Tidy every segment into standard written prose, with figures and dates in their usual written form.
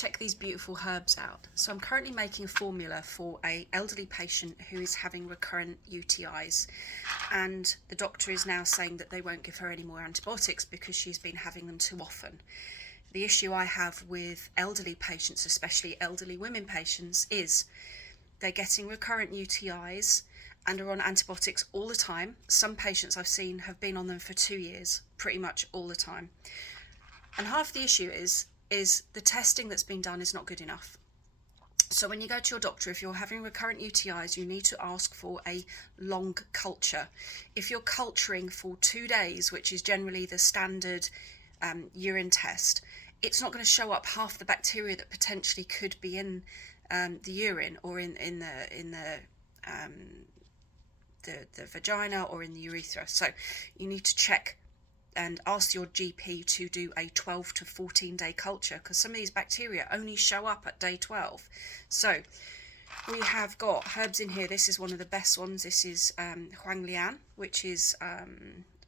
check these beautiful herbs out. So I'm currently making a formula for an elderly patient who is having recurrent UTIs, and the doctor is now saying that they won't give her any more antibiotics because she's been having them too often. The issue I have with elderly patients, especially elderly women patients, is they're getting recurrent UTIs and are on antibiotics all the time. Some patients I've seen have been on them for 2 years, pretty much all the time. And half the issue is the testing that's been done is not good enough. So when you go to your doctor, if you're having recurrent UTIs, you need to ask for a long culture. If you're culturing for 2 days, which is generally the standard urine test, it's not going to show up half the bacteria that potentially could be in the urine or in the vagina or in the urethra. So you need to check and ask your GP to do a 12 to 14 day culture, because some of these bacteria only show up at day 12. So we have got herbs in here. This is one of the best ones. This is Huanglian, which is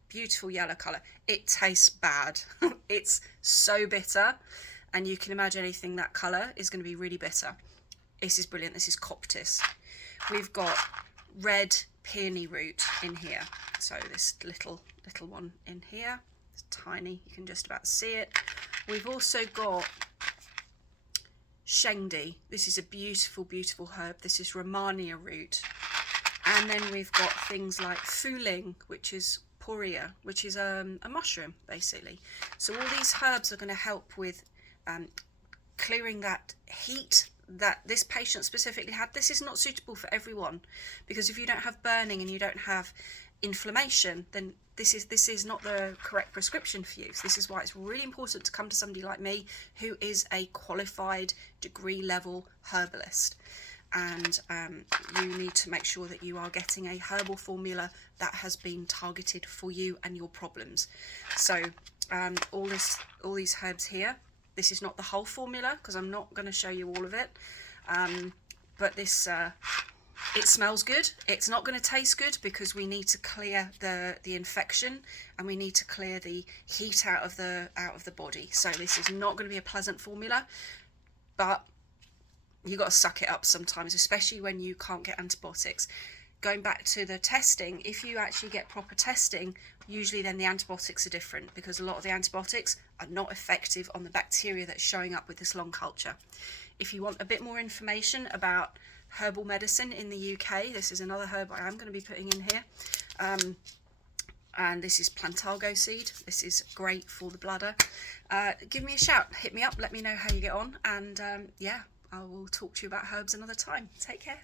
beautiful yellow colour. It tastes bad. It's so bitter, and you can imagine anything that colour is going to be really bitter. This is brilliant. This is Coptis. We've got red peony root in here. So this little one in here. It's tiny. You can just about see it. We've also got Shengdi. This is a beautiful, beautiful herb. This is Romania root. And then we've got things like Fuling, which is Poria, which is a mushroom, basically. So all these herbs are going to help with clearing that heat that this patient specifically had. This is not suitable for everyone, because if you don't have burning and you don't have inflammation, then this is not the correct prescription for you. So this is why it's really important to come to somebody like me who is a qualified degree level herbalist, and you need to make sure that you are getting a herbal formula that has been targeted for you and your problems. So all these herbs here. This is not the whole formula because I'm not going to show you all of it, but this it smells good. It's not going to taste good because we need to clear the infection, and we need to clear the heat out of the body. So this is not going to be a pleasant formula, but you got to suck it up sometimes, especially when you can't get antibiotics. Going back to the testing, if you actually get proper testing, usually then the antibiotics are different, because a lot of the antibiotics are not effective on the bacteria that's showing up with this long culture. If you want a bit more information about herbal medicine in the UK, this is another herb I am going to be putting in here. And this is plantago seed. This is great for the bladder. Give me a shout, hit me up, let me know how you get on, and yeah, I will talk to you about herbs another time. Take care.